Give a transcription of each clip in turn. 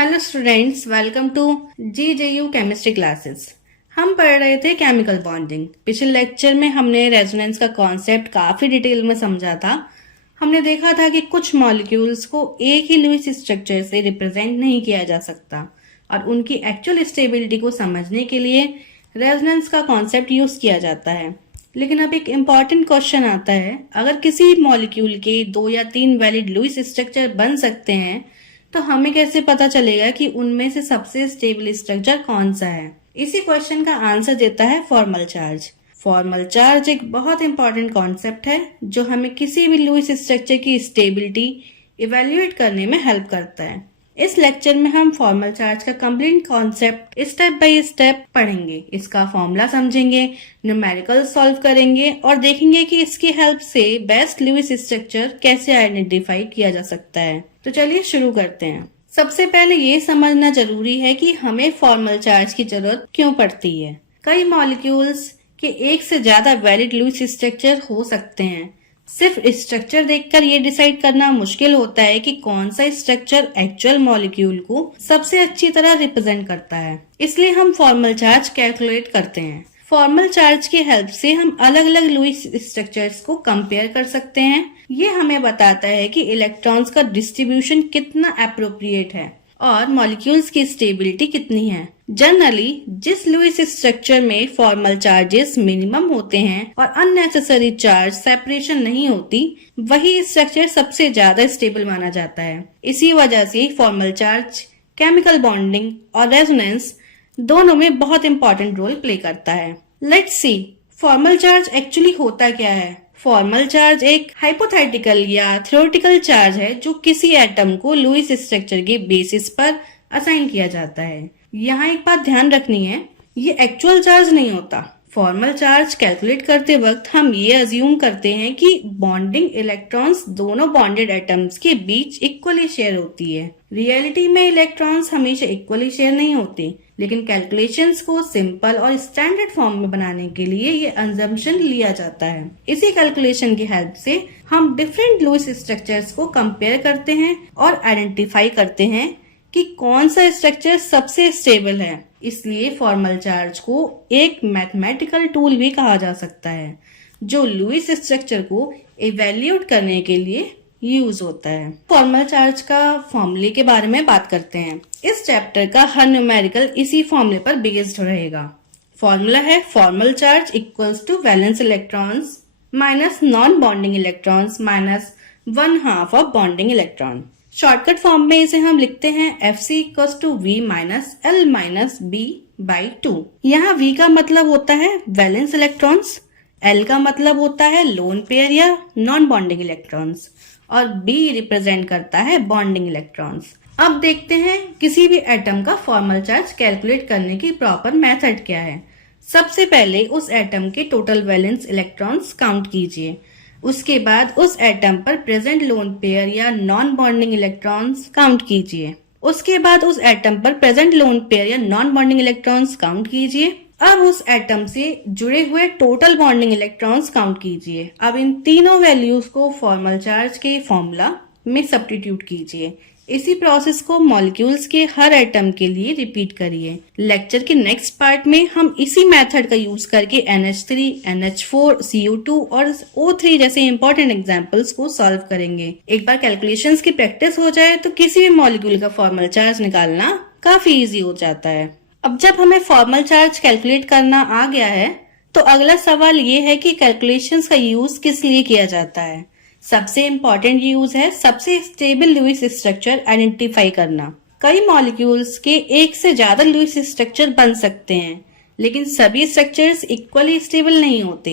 Hello students, welcome to GJU chemistry classes. हम पढ़ रहे थे केमिकल बॉन्डिंग। पिछले लेक्चर में हमने रेजोनेंस का कॉन्सेप्ट काफी डिटेल में समझा था। हमने देखा था कि कुछ मॉलिक्यूल्स को एक ही लुईस स्ट्रक्चर से रिप्रेजेंट नहीं किया जा सकता और उनकी एक्चुअल स्टेबिलिटी को समझने के लिए रेजोनेंस का कॉन्सेप्ट यूज किया जाता है। लेकिन अब एक इम्पॉर्टेंट क्वेश्चन आता है, अगर किसी मॉलिक्यूल के 2 या 3 वैलिड लुईस स्ट्रक्चर बन सकते हैं तो हमें कैसे पता चलेगा कि उनमें से सबसे स्टेबल स्ट्रक्चर कौन सा है। इसी क्वेश्चन का आंसर देता है फॉर्मल चार्ज। फॉर्मल चार्ज एक बहुत इंपॉर्टेंट कॉन्सेप्ट है जो हमें किसी भी लुईस स्ट्रक्चर की स्टेबिलिटी इवेल्युएट करने में हेल्प करता है। इस लेक्चर में हम फॉर्मल चार्ज का complete concept step by step पढ़ेंगे, इसका फॉर्मूला समझेंगे, न्यूमेरिकल सॉल्व करेंगे और देखेंगे कि इसकी हेल्प से बेस्ट लुईस स्ट्रक्चर कैसे आइडेंटिफाई किया जा सकता है। तो चलिए शुरू करते हैं। सबसे पहले ये समझना जरूरी है कि हमें फॉर्मल चार्ज की जरूरत क्यों पड़ती है। कई मॉलिक्यूल्स के एक से ज्यादा वैलिड लुईस स्ट्रक्चर हो सकते हैं। सिर्फ स्ट्रक्चर देखकर ये डिसाइड करना मुश्किल होता है कि कौन सा स्ट्रक्चर एक्चुअल मॉलिक्यूल को सबसे अच्छी तरह रिप्रेजेंट करता है। इसलिए हम फॉर्मल चार्ज कैलकुलेट करते हैं। फॉर्मल चार्ज की हेल्प से हम अलग अलग लुईस स्ट्रक्चर्स को कंपेयर कर सकते हैं। ये हमें बताता है कि इलेक्ट्रॉन्स का डिस्ट्रीब्यूशन कितना अप्रोप्रिएट है और मॉलिक्यूल्स की स्टेबिलिटी कितनी है। जनरली जिस लुईस स्ट्रक्चर में फॉर्मल चार्जेस मिनिमम होते हैं और अननेसेसरी चार्ज सेपरेशन नहीं होती, वही स्ट्रक्चर सबसे ज्यादा स्टेबल माना जाता है। इसी वजह से फॉर्मल चार्ज केमिकल बॉन्डिंग और रेजोनेंस दोनों में बहुत इंपॉर्टेंट रोल प्ले करता है। Let's see formal charge actually होता क्या है। फॉर्मल चार्ज एक हाइपोथेटिकल या थ्योरेटिकल चार्ज है जो किसी एटम को लुईस स्ट्रक्चर के बेसिस पर असाइन किया जाता है। यहाँ एक बात ध्यान रखनी है, ये एक्चुअल चार्ज नहीं होता। फॉर्मल चार्ज कैलकुलेट करते वक्त हम ये अज्यूम करते हैं कि बॉन्डिंग इलेक्ट्रॉन्स दोनों बॉन्डेड एटम्स के बीच इक्वली शेयर होती है। रियलिटी में इलेक्ट्रॉन्स हमेशा इक्वली शेयर नहीं होते, लेकिन कैलकुलेशंस को सिंपल और स्टैंडर्ड फॉर्म में बनाने के लिए ये अजम्पशन लिया जाता है। इसी कैलकुलेशन की हेल्प से हम डिफरेंट लुईस स्ट्रक्चर्स को कंपेयर करते हैं और आइडेंटिफाई करते हैं कि कौन सा स्ट्रक्चर सबसे स्टेबल है। इसलिए फॉर्मल चार्ज को एक मैथमेटिकल टूल भी कहा जा सकता है जो लुईस स्ट्रक्चर को इवेल्युएट करने के लिए यूज होता है। फॉर्मल चार्ज का फॉर्मूले के बारे में बात करते हैं। इस चैप्टर का हर न्यूमेरिकल इसी फॉर्मूले पर बेस्ड रहेगा। फॉर्मूला है formal charge equals to valence electrons minus non bonding electrons minus 1/2 of bonding electron. Shortcut form में इसे हम लिखते हैं Fc equals to V minus L minus B by 2। यहाँ V का मतलब होता है वैलेंस इलेक्ट्रॉन्स, L का मतलब होता है लोन पेयर या नॉन बॉन्डिंग इलेक्ट्रॉन्स और B रिप्रेजेंट करता है बॉन्डिंग इलेक्ट्रॉन्स। अब देखते हैं किसी भी एटम का फॉर्मल चार्ज कैलकुलेट करने की प्रॉपर मेथड क्या है। सबसे पहले उस एटम के टोटल वैलेंस इलेक्ट्रॉन्स काउंट कीजिए। उसके बाद उस एटम पर प्रेजेंट लोन पेयर या नॉन बॉन्डिंग इलेक्ट्रॉन्स काउंट कीजिए। उसके बाद उस एटम पर प्रेजेंट लोन पेयर या नॉन बॉन्डिंग इलेक्ट्रॉन्स काउंट कीजिए। अब उस एटम से जुड़े हुए टोटल बॉन्डिंग इलेक्ट्रॉन्स काउंट कीजिए। अब इन तीनों वैल्यूज को फॉर्मल चार्ज के फॉर्मूला में सब्स्टिट्यूट कीजिए। इसी प्रोसेस को मॉलिक्यूल्स के हर एटम के लिए रिपीट करिए। लेक्चर के नेक्स्ट पार्ट में हम इसी मेथड का यूज करके NH3, NH4, CO2 और O3 जैसे इंपॉर्टेंट एग्जांपल्स को सॉल्व करेंगे। एक बार कैलकुलेशंस की प्रैक्टिस हो जाए तो किसी भी मॉलिक्यूल का फॉर्मल चार्ज निकालना काफी इजी हो जाता है। अब जब हमें फॉर्मल चार्ज कैलकुलेट करना आ गया है तो अगला सवाल ये है कि कैलकुलेशंस का यूज किस लिए किया जाता है। सबसे इम्पोर्टेंट यूज है सबसे स्टेबल लुईस स्ट्रक्चर आइडेंटिफाई करना। कई मॉलिक्यूल्स के एक से ज्यादा लुईस स्ट्रक्चर बन सकते हैं, लेकिन सभी स्ट्रक्चर्स इक्वली स्टेबल नहीं होते।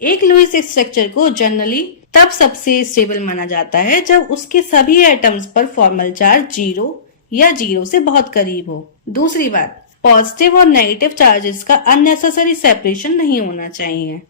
एक लुईस स्ट्रक्चर को जनरली तब सबसे स्टेबल माना जाता है जब उसके सभी एटम्स पर फॉर्मल चार्ज 0 या 0 से बहुत करीब हो। दूसरी बात, पॉजिटिव और नेगेटिव चार्जेस का अननेसेसरी सेपरेशन नहीं होना चाहिए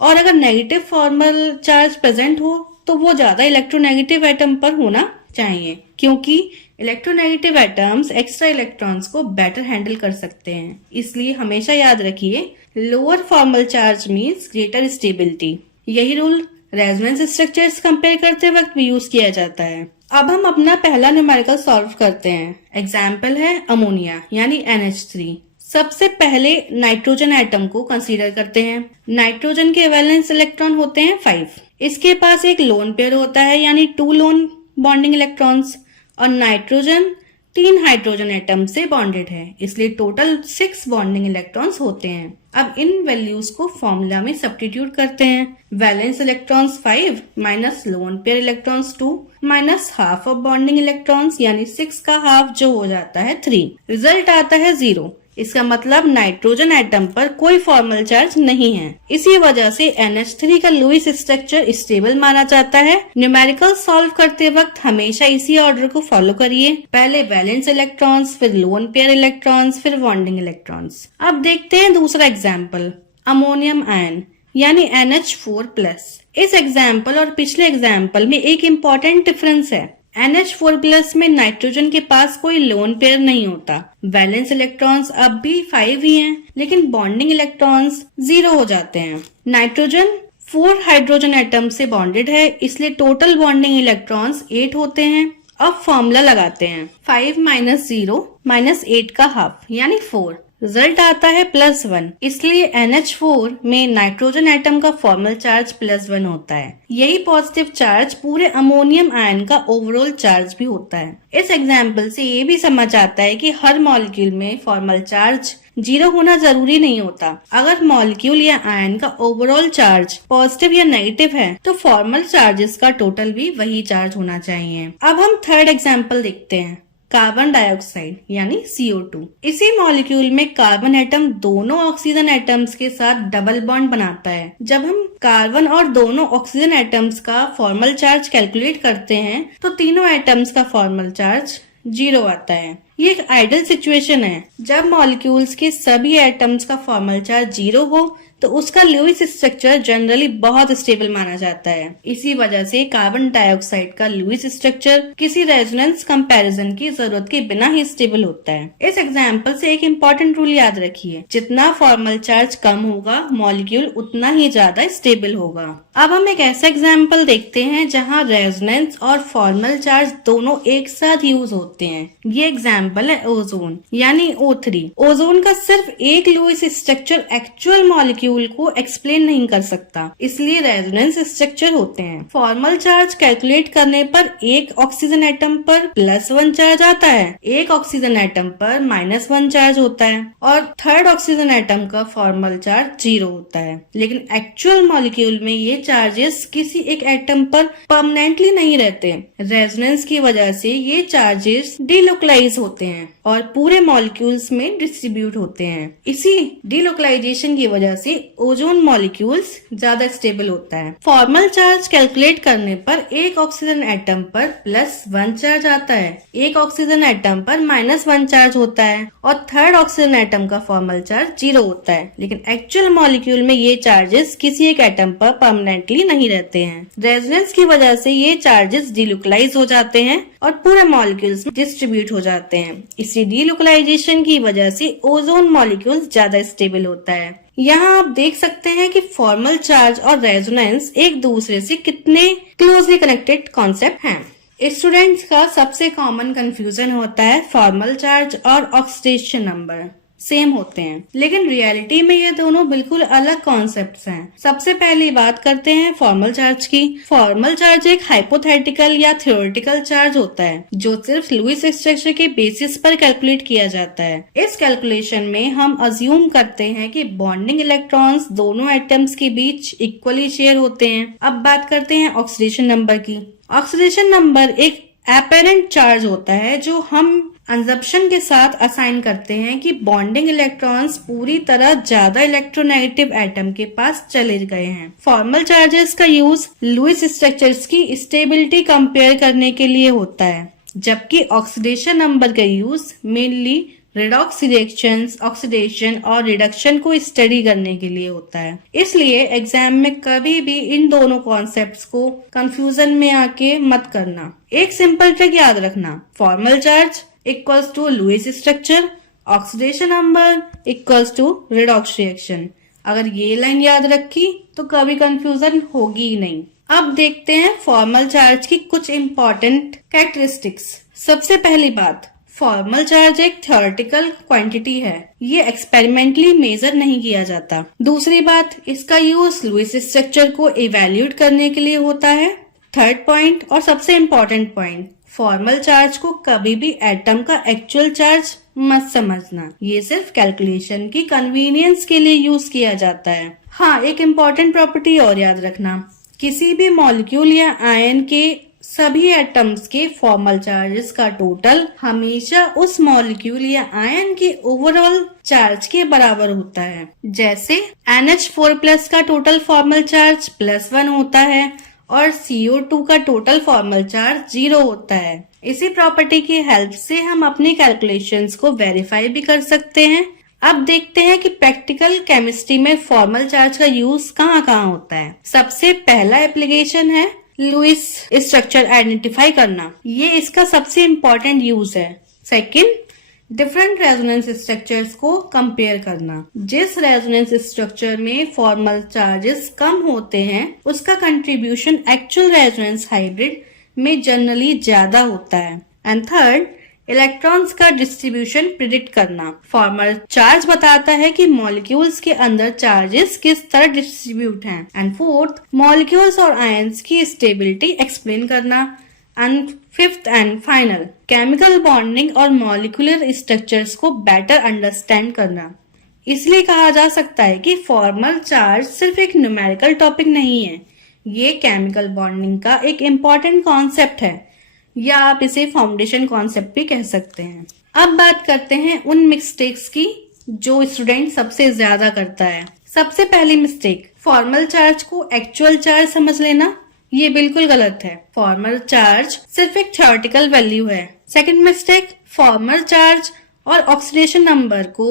और अगर नेगेटिव फॉर्मल चार्ज प्रेजेंट हो तो वो ज्यादा इलेक्ट्रोनेगेटिव एटम पर होना चाहिए, क्योंकि इलेक्ट्रोनेगेटिव एटम्स एक्स्ट्रा इलेक्ट्रॉन्स को बेटर हैंडल कर सकते हैं। इसलिए हमेशा याद रखिए lower formal charge means greater stability. यही रूल रेजोनेंस स्ट्रक्चर्स कंपेयर करते वक्त भी यूज किया जाता है। अब हम अपना पहला न्यूमेरिकल सॉल्व करते हैं। एग्जाम्पल है अमोनिया यानी NH3। सबसे पहले नाइट्रोजन एटम को कंसीडर करते हैं। नाइट्रोजन के वैलेंस इलेक्ट्रॉन होते हैं 5। इसके पास एक लोन पेयर होता है यानी 2 लोन बॉन्डिंग इलेक्ट्रॉन्स, और नाइट्रोजन 3 हाइड्रोजन एटम से बॉन्डेड है, इसलिए टोटल 6 बॉन्डिंग इलेक्ट्रॉन्स होते हैं। अब इन वैल्यूज को फॉर्मूला में सब्स्टिट्यूट करते हैं। Valence electrons 5 minus lone pair electrons 2 minus half of bonding electrons यानी 6 का हाफ जो हो जाता है 3। रिजल्ट आता है 0। इसका मतलब नाइट्रोजन एटम पर कोई फॉर्मल चार्ज नहीं है। इसी वजह से NH3 का लुईस स्ट्रक्चर स्टेबल माना जाता है। न्यूमेरिकल सॉल्व करते वक्त हमेशा इसी ऑर्डर को फॉलो करिए। पहले वैलेंस इलेक्ट्रॉन्स, फिर लोन पेयर इलेक्ट्रॉन्स, फिर बॉन्डिंग इलेक्ट्रॉन्स। अब देखते हैं दूसरा एग्जाम्पल, अमोनियम आयन यानी NH4+। इस एग्जाम्पल और पिछले एग्जाम्पल में एक इम्पोर्टेंट डिफरेंस है। NH4+ में नाइट्रोजन के पास कोई लोन पेयर नहीं होता। वैलेंस इलेक्ट्रॉन्स अब भी 5 ही हैं, लेकिन बॉन्डिंग इलेक्ट्रॉन्स 0 हो जाते हैं। नाइट्रोजन 4 हाइड्रोजन एटम से बॉन्डेड है, इसलिए टोटल बॉन्डिंग इलेक्ट्रॉन्स 8 होते हैं। अब फॉर्मूला लगाते हैं, 5 माइनस 0 माइनस 8 का हाफ यानी 4। रिजल्ट आता है +1, इसलिए NH4 में नाइट्रोजन एटम का फॉर्मल चार्ज +1 होता है। यही पॉजिटिव चार्ज पूरे अमोनियम आयन का ओवरऑल चार्ज भी होता है। इस एग्जाम्पल से ये भी समझ आता है कि हर मॉलिक्यूल में फॉर्मल चार्ज 0 होना जरूरी नहीं होता। अगर मॉलिक्यूल या आयन का ओवरऑल चार्ज पॉजिटिव या नेगेटिव है तो फॉर्मल चार्जेस का टोटल भी वही चार्ज होना चाहिए। अब हम थर्ड एग्जाम्पल देखते हैं, कार्बन डाइऑक्साइड यानी CO2। इसी मॉलिक्यूल में कार्बन एटम दोनों ऑक्सीजन एटम्स के साथ डबल बॉन्ड बनाता है। जब हम कार्बन और दोनों ऑक्सीजन एटम्स का फॉर्मल चार्ज कैलकुलेट करते हैं तो तीनों एटम्स का फॉर्मल चार्ज 0 आता है। ये एक आइडियल सिचुएशन है। जब मॉलिक्यूल्स के सभी एटम्स का फॉर्मल चार्ज 0 हो तो उसका लुईस स्ट्रक्चर जनरली बहुत स्टेबल माना जाता है। इसी वजह से कार्बन डाइऑक्साइड का लुईस स्ट्रक्चर किसी रेजोनेंस कंपैरिजन की जरूरत के बिना ही स्टेबल होता है। इस एग्जाम्पल से एक इम्पोर्टेंट रूल याद रखिए, जितना फॉर्मल चार्ज कम होगा मॉलिक्यूल उतना ही ज्यादा स्टेबल होगा। अब हम एक ऐसा एग्जाम्पल देखते हैं जहाँ रेजोनेंस और फॉर्मल चार्ज दोनों एक साथ यूज होते हैं। ये एग्जाम्पल है ओजोन यानी O3। ओजोन का सिर्फ एक लुईस स्ट्रक्चर एक्चुअल मॉलिक्यूल को एक्सप्लेन नहीं कर सकता, इसलिए रेजोनेंस स्ट्रक्चर होते हैं। फॉर्मल चार्ज कैलकुलेट करने पर एक ऑक्सीजन एटम पर +1 चार्ज आता है, एक ऑक्सीजन एटम पर -1 चार्ज होता है और थर्ड ऑक्सीजन एटम का फॉर्मल चार्ज 0 होता है। लेकिन एक्चुअल मॉलिक्यूल में ये चार्जेस किसी एक एटम पर परमानेंटली नहीं रहते। रेजोनेंस की वजह से ये चार्जेस डिलोकलाइज होते हैं और पूरे मॉलिक्यूल्स में डिस्ट्रीब्यूट होते हैं। इसी डिलोकलाइजेशन की वजह से ओजोन मॉलिक्यूल्स ज्यादा स्टेबल होता है। फॉर्मल चार्ज कैलकुलेट करने पर एक ऑक्सीजन एटम पर +1 चार्ज आता है, एक ऑक्सीजन एटम पर -1 चार्ज होता है और थर्ड ऑक्सीजन एटम का फॉर्मल चार्ज 0 होता है। लेकिन एक्चुअल मॉलिक्यूल में ये चार्जेस किसी एक एटम पर परमानेंटली नहीं रहते हैं। रेजोनेंस की वजह से ये चार्जेस डिलोकलाइज हो जाते हैं और पूरे मॉलिक्यूल्स में डिस्ट्रीब्यूट हो जाते हैं। इसी डिलोकलाइजेशन की वजह से ओजोन मॉलिक्यूल ज्यादा स्टेबल होता है। यहाँ आप देख सकते हैं कि फॉर्मल चार्ज और रेजोनेंस एक दूसरे से कितने क्लोजली कनेक्टेड कॉन्सेप्ट हैं। स्टूडेंट्स का सबसे कॉमन कंफ्यूजन होता है फॉर्मल चार्ज और ऑक्सीडेशन नंबर सेम होते हैं, लेकिन रियलिटी में ये दोनों बिल्कुल अलग कॉन्सेप्ट्स हैं। सबसे पहले बात करते हैं फॉर्मल चार्ज की। फॉर्मल चार्ज एक हाइपोथेटिकल या थ्योरेटिकल चार्ज होता है जो सिर्फ लुईस स्ट्रक्चर के बेसिस पर कैलकुलेट किया जाता है। इस कैलकुलेशन में हम अज्यूम करते हैं कि बॉन्डिंग इलेक्ट्रॉन्स दोनों एटम्स के बीच इक्वली शेयर होते हैं। अब बात करते हैं ऑक्सीडेशन नंबर की। ऑक्सीडेशन नंबर एक एपेरेंट चार्ज होता है जो हम अंजप्शन के साथ असाइन करते हैं कि बॉन्डिंग इलेक्ट्रॉन्स पूरी तरह ज्यादा इलेक्ट्रोनेगेटिव एटम के पास चले गए हैं। फॉर्मल चार्जेस का यूज लुईस स्ट्रक्चर्स की स्टेबिलिटी कंपेयर करने के लिए होता है, जबकि ऑक्सीडेशन नंबर का use mainly redox reactions, oxidation और रिडक्शन को स्टडी करने के लिए होता है। इसलिए एग्जाम में कभी भी इन दोनों कॉन्सेप्ट्स को कंफ्यूजन में आके मत करना। एक सिंपल ट्रिक याद रखना, formal charge equals to Lewis structure, oxidation number equals to redox reaction. अगर ये लाइन याद रखी तो कभी कंफ्यूजन होगी ही नहीं। अब देखते हैं फॉर्मल चार्ज की कुछ इम्पोर्टेंट कैरेक्टरिस्टिक्स। सबसे पहली बात, फॉर्मल चार्ज एक थ्योरेटिकल क्वांटिटी है, ये एक्सपेरिमेंटली मेजर नहीं किया जाता। दूसरी बात, इसका यूज लुईस स्ट्रक्चर को इवेल्यूएट करने के लिए होता है। थर्ड पॉइंट और सबसे इम्पोर्टेंट पॉइंट, फॉर्मल चार्ज को कभी भी एटम का एक्चुअल चार्ज मत समझना, ये सिर्फ कैलकुलेशन की कन्वीनियंस के लिए यूज किया जाता है। हाँ, एक इम्पोर्टेंट प्रॉपर्टी और याद रखना, किसी भी मॉलिक्यूल या आयन के सभी एटम्स के फॉर्मल चार्जेस का टोटल हमेशा उस मॉलिक्यूल या आयन के ओवरऑल चार्ज के बराबर होता है। जैसे NH4+ का टोटल फॉर्मल चार्ज +1 होता है और CO2 का टोटल फॉर्मल चार्ज 0 होता है। इसी प्रॉपर्टी की हेल्प से हम अपनी कैलकुलेशंस को वेरीफाई भी कर सकते हैं। अब देखते हैं कि प्रैक्टिकल केमिस्ट्री में फॉर्मल चार्ज का यूज कहाँ होता है। सबसे पहला एप्लीकेशन है लुईस स्ट्रक्चर आइडेंटिफाई करना, ये इसका सबसे इम्पोर्टेंट यूज है। सेकंड, डिफरेंट रेजोनेंस स्ट्रक्चर्स को कंपेयर करना। जिस रेजोनेंस स्ट्रक्चर में फॉर्मल चार्जेस कम होते हैं उसका कंट्रीब्यूशन एक्चुअल रेजोनेंस हाइब्रिड में जनरली ज्यादा होता है। एंड थर्ड, इलेक्ट्रॉन्स का डिस्ट्रीब्यूशन प्रिडिक्ट करना। फॉर्मल चार्ज बताता है कि मॉलिक्यूल्स के अंदर चार्जेस किस तरह डिस्ट्रीब्यूट हैं। एंड फोर्थ, मॉलिक्यूल्स और आयंस की स्टेबिलिटी एक्सप्लेन करना। And fifth and final, chemical bonding और मॉलिक्यूलर स्ट्रक्चर्स को बेटर अंडरस्टैंड करना। इसलिए कहा जा सकता है कि फॉर्मल चार्ज सिर्फ एक न्यूमेरिकल टॉपिक नहीं है, ये केमिकल बॉन्डिंग का एक इम्पॉर्टेंट कॉन्सेप्ट है, या आप इसे फाउंडेशन कॉन्सेप्ट भी कह सकते हैं। अब बात करते हैं उन मिस्टेक्स की जो स्टूडेंट सबसे ज्यादा करता है। सबसे पहली मिस्टेक, फॉर्मल चार्ज को एक्चुअल चार्ज समझ लेना। ये बिल्कुल गलत है, फॉर्मल चार्ज सिर्फ एक थ्योरेटिकल वैल्यू है। सेकंड मिस्टेक, फॉर्मल चार्ज और ऑक्सीडेशन नंबर को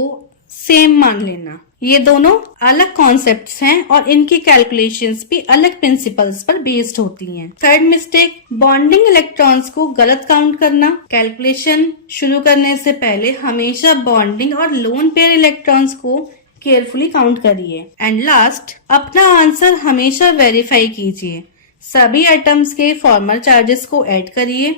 सेम मान लेना। ये दोनों अलग कॉन्सेप्ट्स हैं और इनकी कैलकुलेशंस भी अलग प्रिंसिपल्स पर बेस्ड होती हैं। थर्ड मिस्टेक, बॉन्डिंग इलेक्ट्रॉन्स को गलत काउंट करना। कैलकुलेशन शुरू करने से पहले हमेशा बॉन्डिंग और लोन पेयर इलेक्ट्रॉन्स को केयरफुली काउंट करिए। एंड लास्ट, अपना आंसर हमेशा वेरीफाई कीजिए। सभी एटम्स के फॉर्मल चार्जेस को ऐड करिए।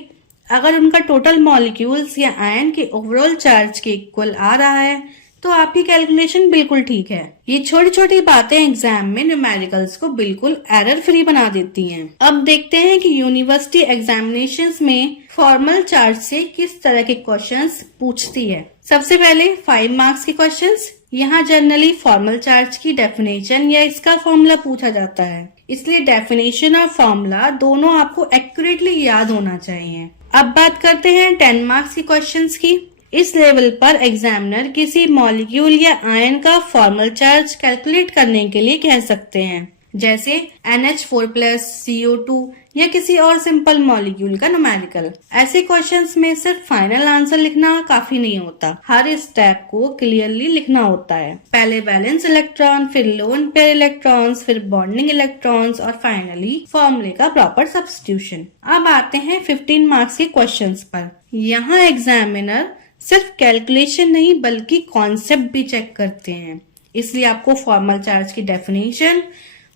अगर उनका टोटल मॉलिक्यूल्स या आयन के ओवरऑल चार्ज के इक्वल आ रहा है तो आपकी कैलकुलेशन बिल्कुल ठीक है। ये छोटी छोटी बातें एग्जाम में न्यूमेरिकल्स को बिल्कुल एरर फ्री बना देती हैं। अब देखते हैं कि यूनिवर्सिटी एग्जामिनेशंस में फॉर्मल चार्ज से किस तरह के क्वेश्चंस पूछती है। सबसे पहले 5 मार्क्स के क्वेश्चंस। यहाँ जनरली फॉर्मल चार्ज की डेफिनेशन या इसका फॉर्मूला पूछा जाता है, इसलिए डेफिनेशन और फॉर्मूला दोनों आपको एक्यूरेटली याद होना चाहिए। अब बात करते हैं 10 मार्क्स के क्वेश्चंस की। इस लेवल पर एग्जामिनर किसी मॉलिक्यूल या आयन का फॉर्मल चार्ज कैलकुलेट करने के लिए कह सकते हैं, जैसे NH4+ CO2 या किसी और सिंपल मॉलिक्यूल का न्यूमेरिकल। ऐसे क्वेश्चंस में सिर्फ फाइनल आंसर लिखना काफी नहीं होता, हर स्टेप को क्लियरली लिखना होता है। पहले वैलेंस इलेक्ट्रॉन, फिर लोन पेयर इलेक्ट्रॉन्स, फिर बॉन्डिंग इलेक्ट्रॉन्स और फाइनली फॉर्मूले का प्रॉपर सब्स्टिट्यूशन। अब आते हैं 15 मार्क्स के क्वेश्चंस पर। यहाँ एग्जामिनर सिर्फ कैलकुलेशन नहीं बल्कि कॉन्सेप्ट भी चेक करते हैं, इसलिए आपको फॉर्मल चार्ज की डेफिनेशन,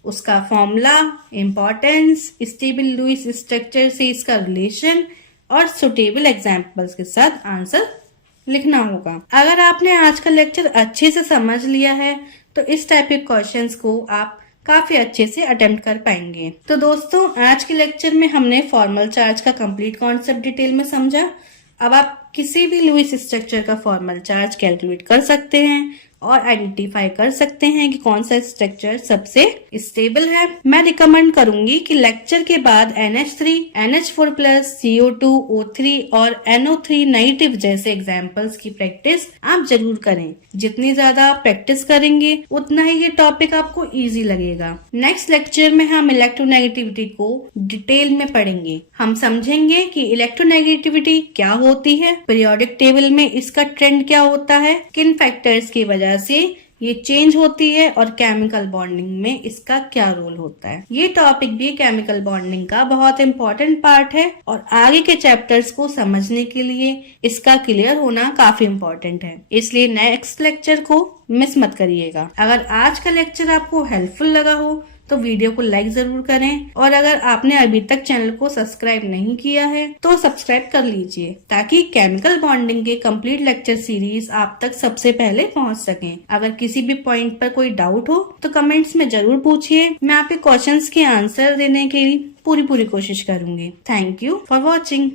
उसका formula, importance, stable Lewis structure से इसका रिलेशन और सुटेबल एग्जाम्पल्स के साथ आंसर लिखना होगा। अगर आपने आज का लेक्चर अच्छे से समझ लिया है तो इस टाइप के क्वेश्चंस को आप काफी अच्छे से अटेम्प्ट कर पाएंगे। तो दोस्तों, आज के लेक्चर में हमने फॉर्मल चार्ज का कंप्लीट कॉन्सेप्ट डिटेल में समझा। अब आप किसी भी लुईस स्ट्रक्चर का फॉर्मल चार्ज कैलकुलेट कर सकते हैं और आइडेंटिफाई कर सकते हैं कि कौन सा स्ट्रक्चर सबसे स्टेबल है। मैं रिकमेंड करूंगी कि लेक्चर के बाद NH3, NH4+, CO2, O3 और NO3 नेगेटिव जैसे एग्जाम्पल्स की प्रैक्टिस आप जरूर करें। जितनी ज्यादा आप प्रैक्टिस करेंगे उतना ही ये टॉपिक आपको इजी लगेगा। नेक्स्ट लेक्चर में हम इलेक्ट्रोनेगेटिविटी को डिटेल में पढ़ेंगे। हम समझेंगे कि इलेक्ट्रोनेगेटिविटी क्या होती है, पीरियोडिक टेबल में इसका ट्रेंड क्या होता है, किन फैक्टर्स की वजह से ये चेंज होती है और केमिकल बॉन्डिंग में इसका क्या रोल होता है। ये टॉपिक भी केमिकल बॉन्डिंग का बहुत इम्पोर्टेंट पार्ट है और आगे के चैप्टर्स को समझने के लिए इसका क्लियर होना काफी इम्पोर्टेंट है, इसलिए नेक्स्ट लेक्चर को मिस मत करिएगा। अगर आज का लेक्चर आपको हेल्पफुल लगा हो तो वीडियो को लाइक जरूर करें और अगर आपने अभी तक चैनल को सब्सक्राइब नहीं किया है तो सब्सक्राइब कर लीजिए ताकि केमिकल बॉन्डिंग के कंप्लीट लेक्चर सीरीज आप तक सबसे पहले पहुंच सकें। अगर किसी भी पॉइंट पर कोई डाउट हो तो कमेंट्स में जरूर पूछिए, मैं आपके क्वेश्चंस के आंसर देने के लिए पूरी कोशिश करूंगी। Thank you for watching.